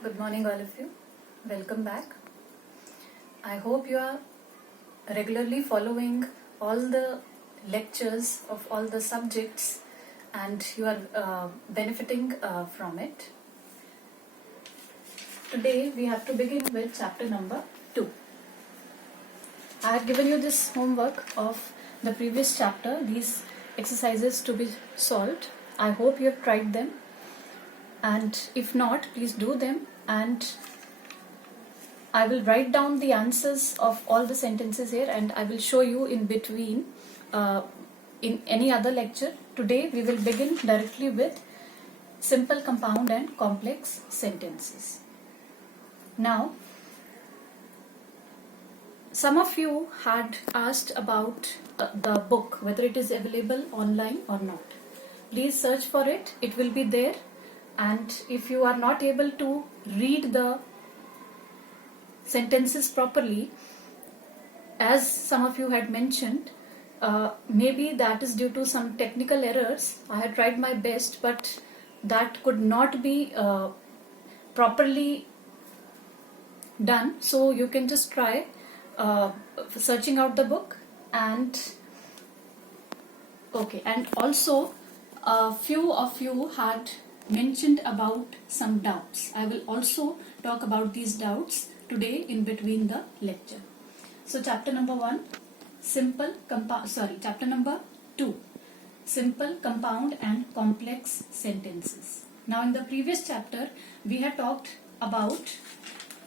Good morning, all of you. Welcome back. I hope you are regularly following all the lectures of all the subjects and you are benefiting from it. Today we have to begin with chapter number 2. I have given you this homework of the previous chapter, these exercises to be solved. I hope you have tried them, and if not, please do them, and I will write down the answers of all the sentences here and I will show you in between in any other lecture. Today we will begin directly with simple, compound and complex sentences. Now, some of you had asked about the book, whether it is available online or not. Please search for it. It will be there. And if you are not able to read the sentences properly, as some of you had mentioned, maybe that is due to some technical errors. I had tried my best, but that could not be properly done. So you can just try searching out the book, and also a few of you had mentioned about some doubts. I will also talk about these doubts today in between the lecture. So chapter number 1, chapter number 2, simple, compound and complex sentences. Now in the previous chapter we had talked about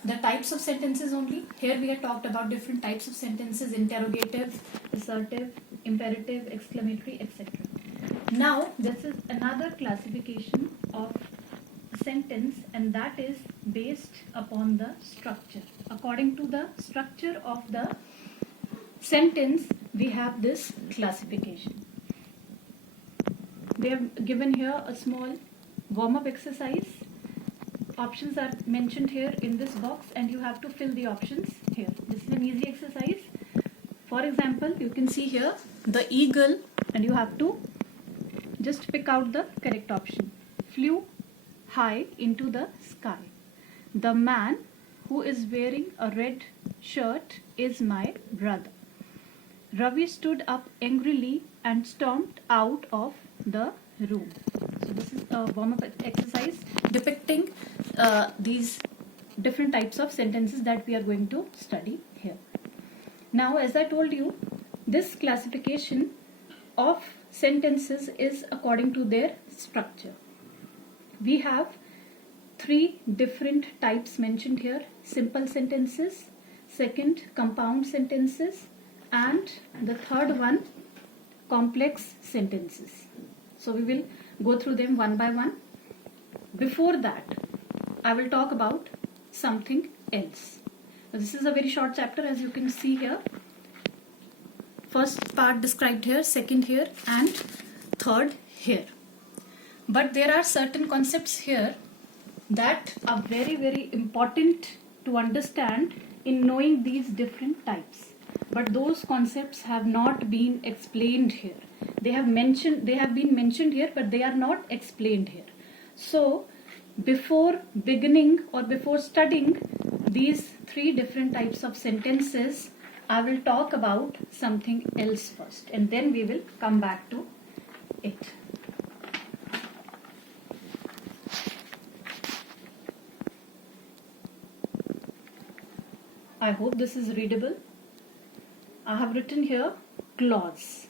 the types of sentences only. Here we had talked about different types of sentences: interrogative, assertive, imperative, exclamatory, etc. Now this is another classification of a sentence, and that is based upon the structure. According to the structure of the sentence, we have this classification. They have given here a small warm-up exercise. Options are mentioned here in this box and you have to fill the options here. This is an easy exercise. For example, you can see here the eagle, and you have to just pick out the correct option. Flew high into the sky. The man who is wearing a red shirt is my brother. Ravi stood up angrily and stormed out of the room. So this is a warm-up exercise depicting these different types of sentences that we are going to study here. Now, as I told you, this classification of sentences is according to their structure. We have 3 different types mentioned here: simple sentences, second compound sentences, and the third one complex sentences. So we will go through them one by one. Before that, I will talk about something else. Now, this is a very short chapter, as you can see here. First part described here, second here, and third here. But there are certain concepts here that are very, very important to understand in knowing these different types. But those concepts have not been explained here. They have been mentioned here, but they are not explained here. So before beginning or before studying these 3 different types of sentences, I will talk about something else first, and then we will come back to it. I hope this is readable. I have written here clause.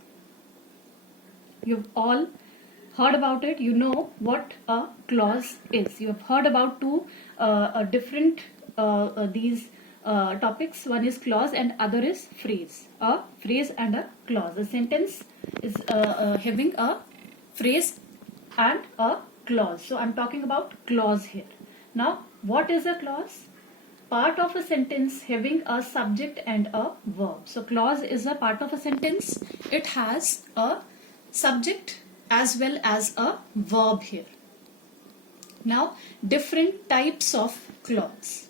You've all heard about it. You know what a clause is. You have heard about 2 different these topics. One is clause and other is phrase. A phrase and a clause. A sentence is having a phrase and a clause. So I'm talking about clause here. Now, what is a clause? Part of a sentence having a subject and a verb. So clause is a part of a sentence. It has a subject as well as a verb here. Now, different types of clause.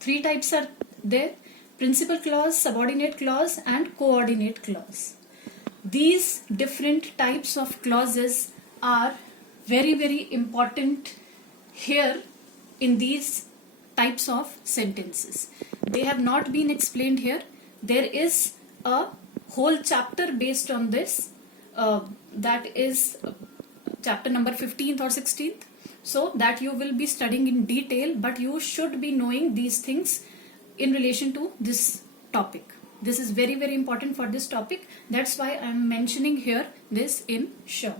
3 types are there: principal clause, subordinate clause and coordinate clause. These different types of clauses are very, very important here in these types of sentences. They have not been explained here. There is a whole chapter based on this. That is chapter number 15th or 16th. So that you will be studying in detail, but you should be knowing these things in relation to this topic. This is very, very important for this topic. That's why I am mentioning here this in short.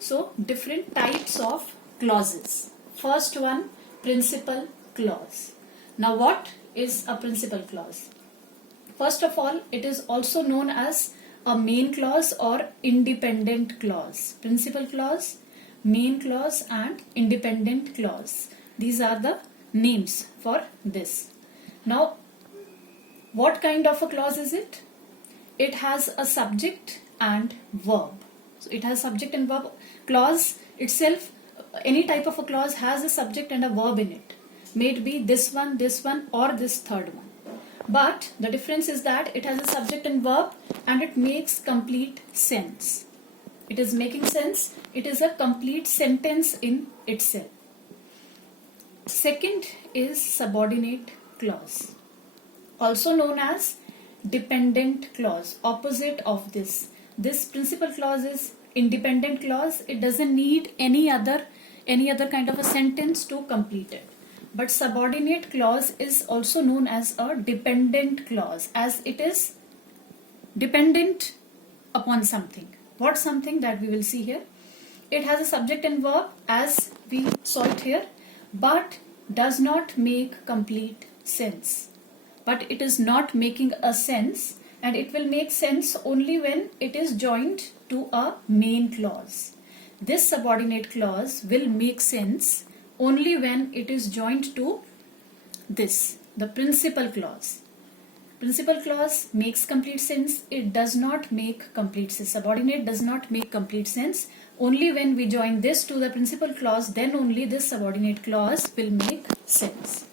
So different types of clauses. First one, principal clause. Now what is a principal clause? First of all, it is also known as a main clause or independent clause. Principal clause, main clause and independent clause. These are the names for this. Now, what kind of a clause is it? It has a subject and verb. So it has subject and verb. Clause itself, any type of a clause has a subject and a verb in it. May it be this one or this third one. But the difference is that it has a subject and verb and it makes complete sense. It is making sense. It is a complete sentence in itself. Second is subordinate clause, also known as dependent clause, opposite of this. This principal clause is independent clause. It doesn't need any other kind of a sentence to complete it. But subordinate clause is also known as a dependent clause, as it is dependent upon something. What something? That we will see here. It has a subject and verb as we saw it here, but does not make complete sense. But it is not making a sense, and it will make sense only when it is joined to a main clause. This subordinate clause will make sense only when it is joined to this, the principal clause. Principal clause makes complete sense. It does not make complete sense. Subordinate does not make complete sense. Only when we join this to the principal clause, then only this subordinate clause will make sense.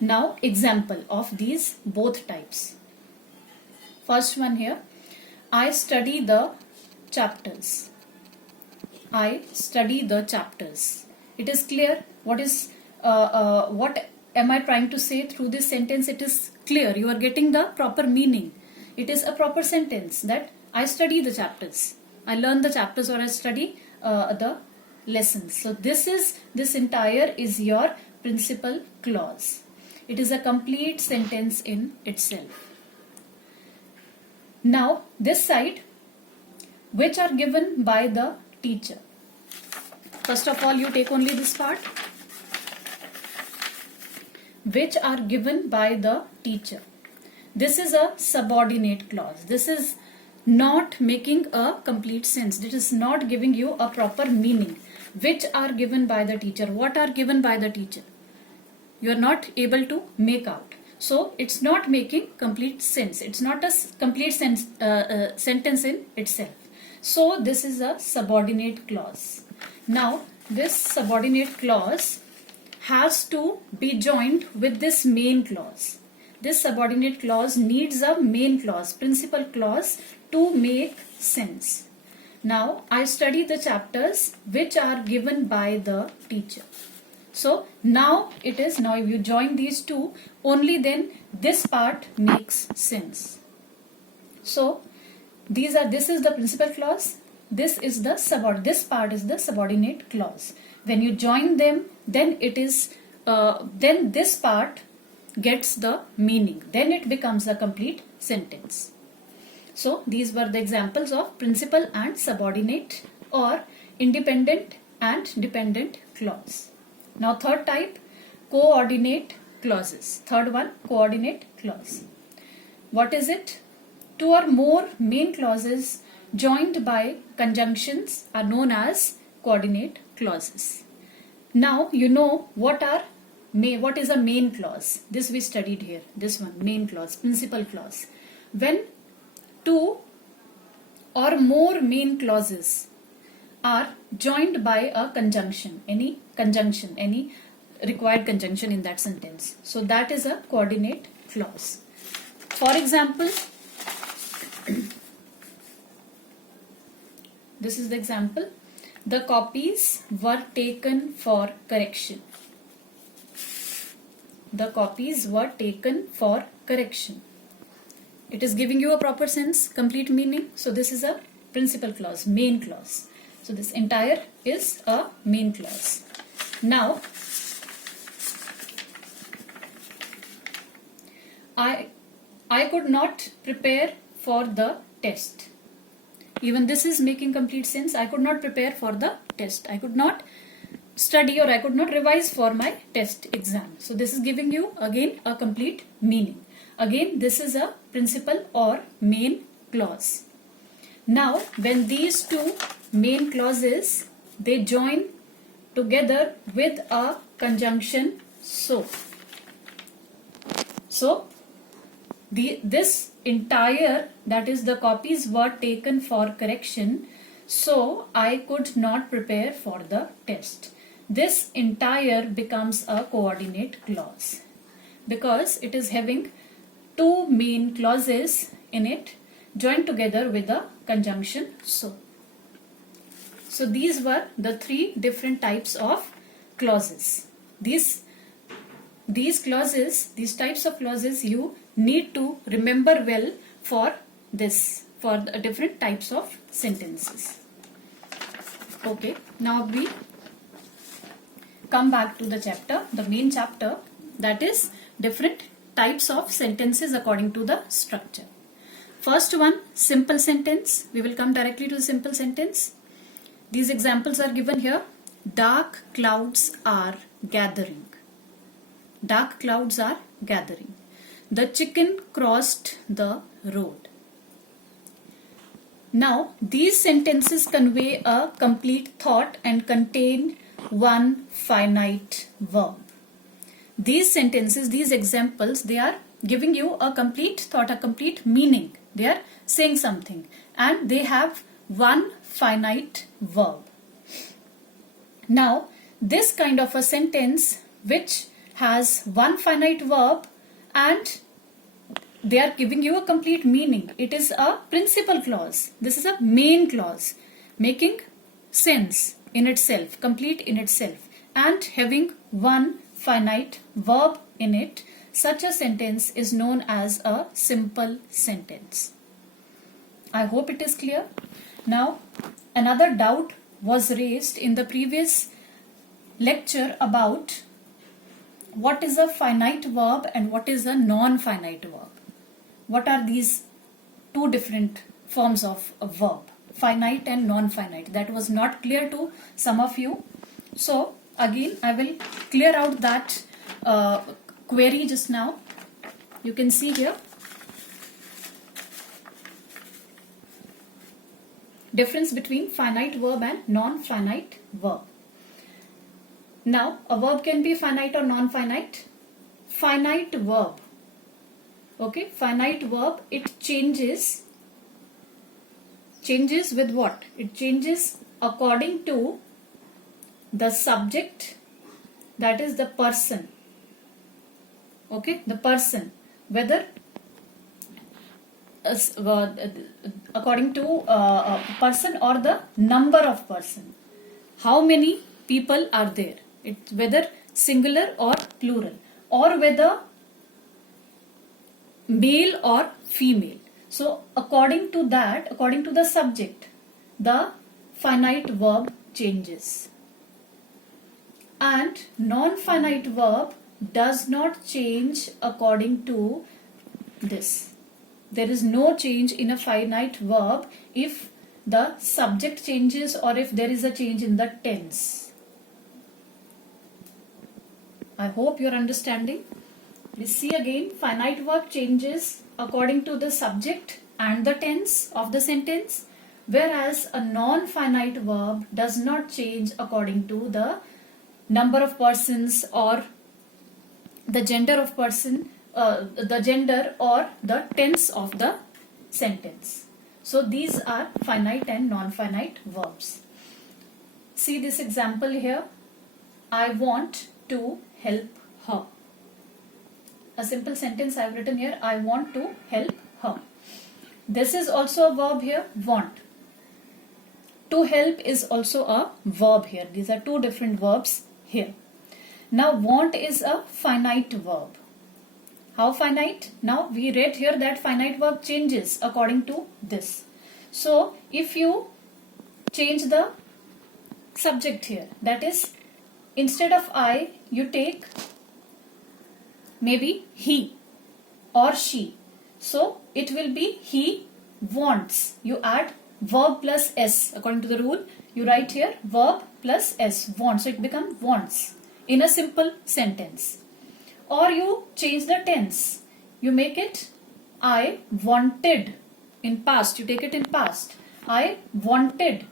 Now, example of these both types. First one here, I study the chapters. I study the chapters. It is clear what am I trying to say through this sentence. It is clear. You are getting the proper meaning. It is a proper sentence that I study the chapters. I learn the chapters or I study the lessons. So this entire is your principal clause. It is a complete sentence in itself. Now this side, which are given by the teacher. First of all, you take only this part. Which are given by the teacher. This is a subordinate clause. This is not making a complete sense. It is not giving you a proper meaning. Which are given by the teacher. What are given by the teacher? You are not able to make out. So it's not making complete sense. It's not a complete sentence in itself. So this is a subordinate clause. Now this subordinate clause has to be joined with this main clause. This subordinate clause needs a main clause, principal clause, to make sense. Now I study the chapters which are given by the teacher. So now if you join these two, only then this part makes sense. So this is the principal clause. This part is the subordinate clause. When you join them, then then this part gets the meaning. Then it becomes a complete sentence. So these were the examples of principal and subordinate or independent and dependent clause. Now third type, coordinate clauses. Third one, coordinate clause. What is it? Two or more main clauses joined by conjunctions are known as coordinate clauses. Now you know what is a main clause. This we studied here. This one, main clause, principal clause. When two or more main clauses are joined by a conjunction, any required conjunction in that sentence. So that is a coordinate clause. For example, this is the example. The copies were taken for correction. the copies were taken for correction. It is giving you a proper sense, complete meaning. So this is a principal clause, main clause. So this entire is a main clause. Now, I could not prepare for the test. Even this is making complete sense. I could not prepare for the test. I could not study or I could not revise for my test exam. So this is giving you again a complete meaning. Again, this is a principal or main clause. Now, when these two main clauses, they join together with a conjunction so. So, this entire, that is the copies were taken for correction, so I could not prepare for the test. This entire becomes a coordinate clause because it is having two main clauses in it joined together with a conjunction so. So these were the three different types of clauses. These clauses, these types of clauses you need to remember well for this, for the different types of sentences. Okay, now we come back to the chapter, the main chapter, that is different types of sentences according to the structure. First one, simple sentence. We will come directly to the simple sentence. These examples are given here. Dark clouds are gathering. Dark clouds are gathering. The chicken crossed the road. Now, these sentences convey a complete thought and contain one finite verb. These sentences, these examples, they are giving you a complete thought, a complete meaning. They are saying something and they have one finite verb. Now, this kind of a sentence which has one finite verb and they are giving you a complete meaning. It is a principal clause. This is a main clause, making sense in itself, complete in itself, and having one finite verb in it. Such a sentence is known as a simple sentence. I hope it is clear. Now, another doubt was raised in the previous lecture about what is a finite verb and what is a non-finite verb. What are these two different forms of a verb, finite and non-finite? That was not clear to some of you. So again, I will clear out that query just now. You can see here. Difference between finite verb and non-finite verb. Now, a verb can be finite or non-finite. Finite verb. Okay, finite verb, it changes with what? It changes according to the subject, that is the person. Okay, the person, whether according to a person or the number of person. How many people are there? Whether singular or plural, or whether male or female. So according to that, according to the subject, the finite verb changes. And non-finite verb does not change according to this. There is no change in a finite verb if the subject changes or if there is a change in the tense. I hope you are understanding. We see again, finite verb changes according to the subject and the tense of the sentence, whereas a non-finite verb does not change according to the number of persons or the gender of person, the gender or the tense of the sentence. So these are finite and non-finite verbs. See this example here. I want to help her. A simple sentence I have written here. I want to help her. This is also a verb here, want. To help is also a verb here. These are two different verbs here. Now want is a finite verb. How finite? Now we read here that finite verb changes according to this. So if you change the subject here, that is, instead of I, you take maybe he or she. So it will be he wants. You add verb plus s. According to the rule, you write here verb plus s, wants. So it becomes wants in a simple sentence. Or you change the tense. You make it I wanted in past. You take it in past. I wanted.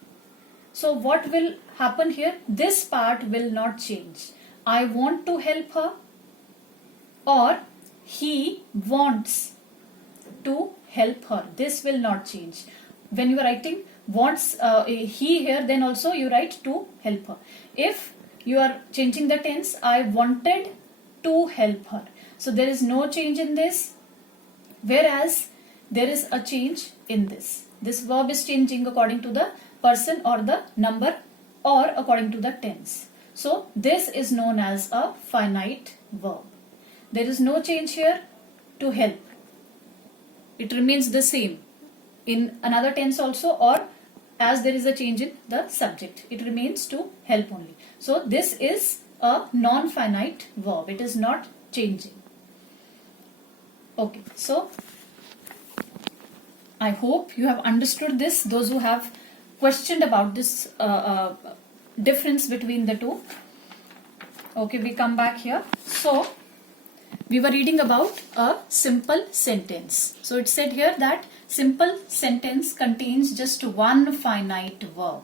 So what will happen here? This part will not change. I want to help her, or he wants to help her. This will not change. When you are writing wants he here, then also you write to help her. If you are changing the tense, I wanted to help her. So there is no change in this, whereas there is a change in this. This verb is changing according to the person or the number or according to the tense. So this is known as a finite verb. There is no change here to help. It remains the same in another tense also, or as there is a change in the subject, it remains to help only. So this is a non-finite verb. It is not changing. Okay, so I hope you have understood this. Those who have questioned about this difference between the two. Okay, we come back here. So we were reading about a simple sentence. So it said here that simple sentence contains just one finite verb,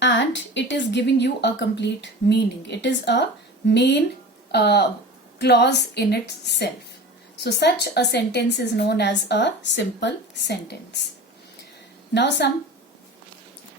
and it is giving you a complete meaning. It is a main clause in itself. So such a sentence is known as a simple sentence. Now some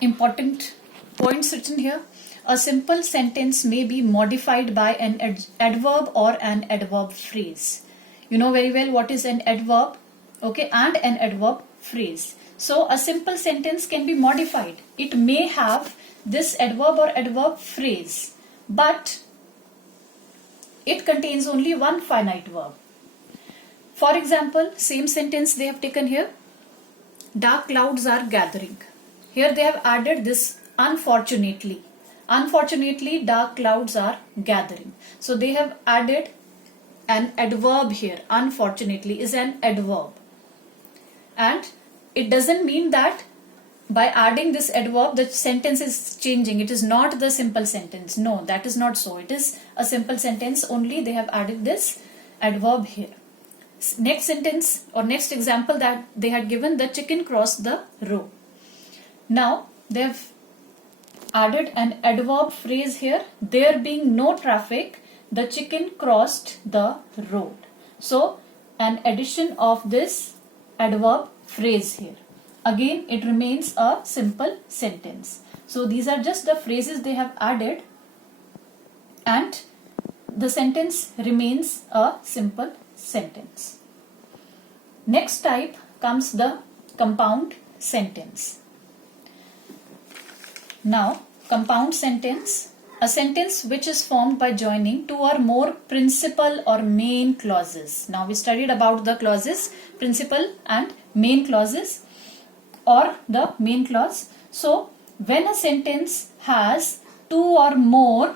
important points written here. A simple sentence may be modified by an adverb or an adverb phrase. You know very well what is an adverb, okay, and an adverb phrase. So a simple sentence can be modified. It may have this adverb or adverb phrase, but it contains only one finite verb. For example, same sentence they have taken here. Dark clouds are gathering. Here they have added this unfortunately. Unfortunately, dark clouds are gathering. So they have added an adverb here. Unfortunately is an adverb. And it doesn't mean that by adding this adverb the sentence is changing. It is not the simple sentence. No, that is not so. It is a simple sentence, only they have added this adverb here. Next sentence or next example that they had given, the chicken crossed the road. Now they have added an adverb phrase here. There being no traffic, the chicken crossed the road. So an addition of this adverb phrase here. Again, it remains a simple sentence. So these are just the phrases they have added, and the sentence remains a simple sentence. Next type comes the compound sentence. Now, compound sentence, a sentence which is formed by joining two or more principal or main clauses. Now we studied about the clauses, principal and main clauses, or the main clause. So when a sentence has two or more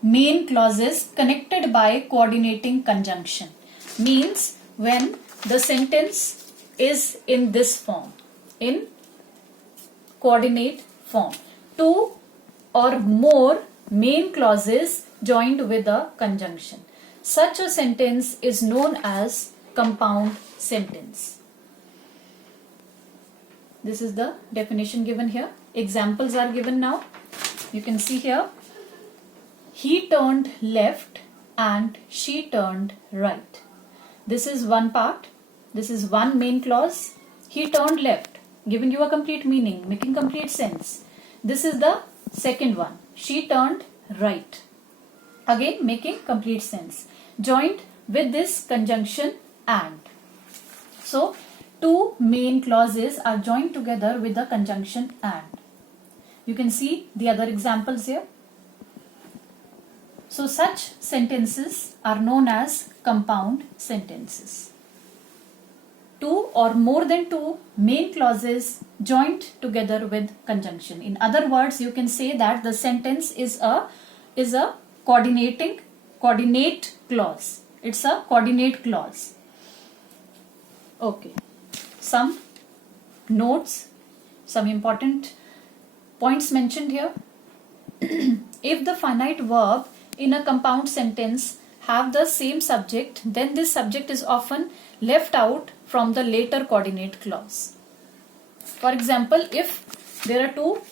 main clauses connected by coordinating conjunction, means when the sentence is in this form, in coordinate form, two or more main clauses joined with a conjunction, such a sentence is known as compound sentence. This is the definition given here. Examples are given now. You can see here, he turned left and she turned right. This is one part. This is one main clause. He turned left, giving you a complete meaning, making complete sense. This is the second one. She turned right. Again, making complete sense. Joined with this conjunction and. So, two main clauses are joined together with the conjunction and. You can see the other examples here. So such sentences are known as compound sentences. Two or more than two main clauses joined together with conjunction. In other words, you can say that the sentence is a coordinate clause. It's a coordinate clause. Okay. Some notes, some important points mentioned here. If the finite verb in a compound sentence have the same subject, then this subject is often left out from the later coordinate clause. For example, if there are two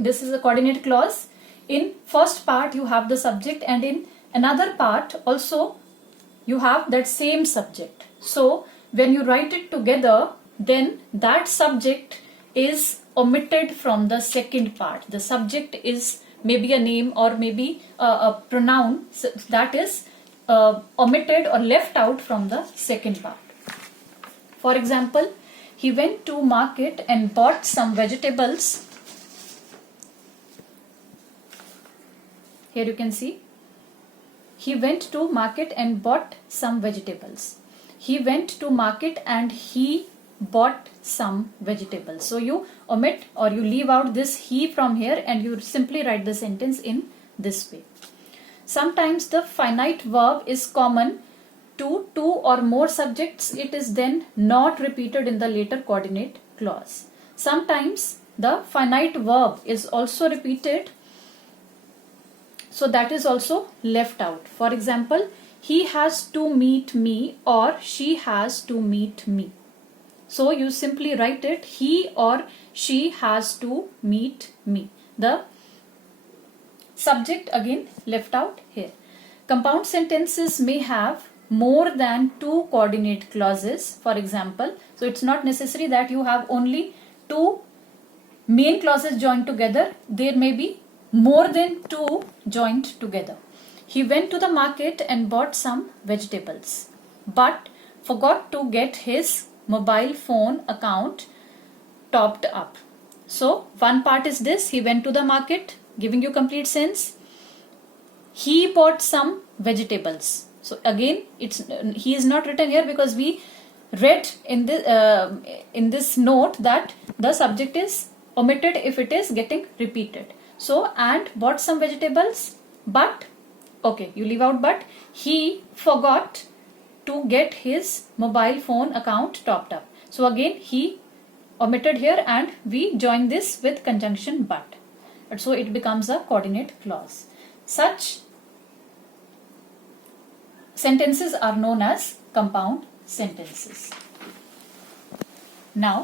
this is a coordinate clause. In first part you have the subject, and in another part also you have that same subject. So when you write it together, then that subject is omitted from the second part. The subject is maybe a name or maybe a pronoun that is omitted or left out from the second part. For example, he went to market and bought some vegetables. Here you can see, he went to market and bought some vegetables. He went to market and he bought some vegetables. So you omit or you leave out this he from here and you simply write the sentence in this way. Sometimes the finite verb is common to two or more subjects. It is then not repeated in the later coordinate clause. Sometimes the finite verb is also repeated, so that is also left out. For example, he has to meet me or she has to meet me. So you simply write it, he or she has to meet me. The subject again left out here. Compound sentences may have more than two coordinate clauses, for example. So it's not necessary that you have only two main clauses joined together. There may be more than two joined together. He went to the market and bought some vegetables, but forgot to get his mobile phone account topped up. So one part is this, he went to the market, giving you complete sense. He bought some vegetables. So again, he is not written here because we read in this note that the subject is omitted if it is getting repeated. So, and bought some vegetables, but, okay, you leave out but, he forgot to get his mobile phone account topped up. So again, he omitted here and we join this with conjunction but. So it becomes a coordinate clause. Such sentences are known as compound sentences. Now,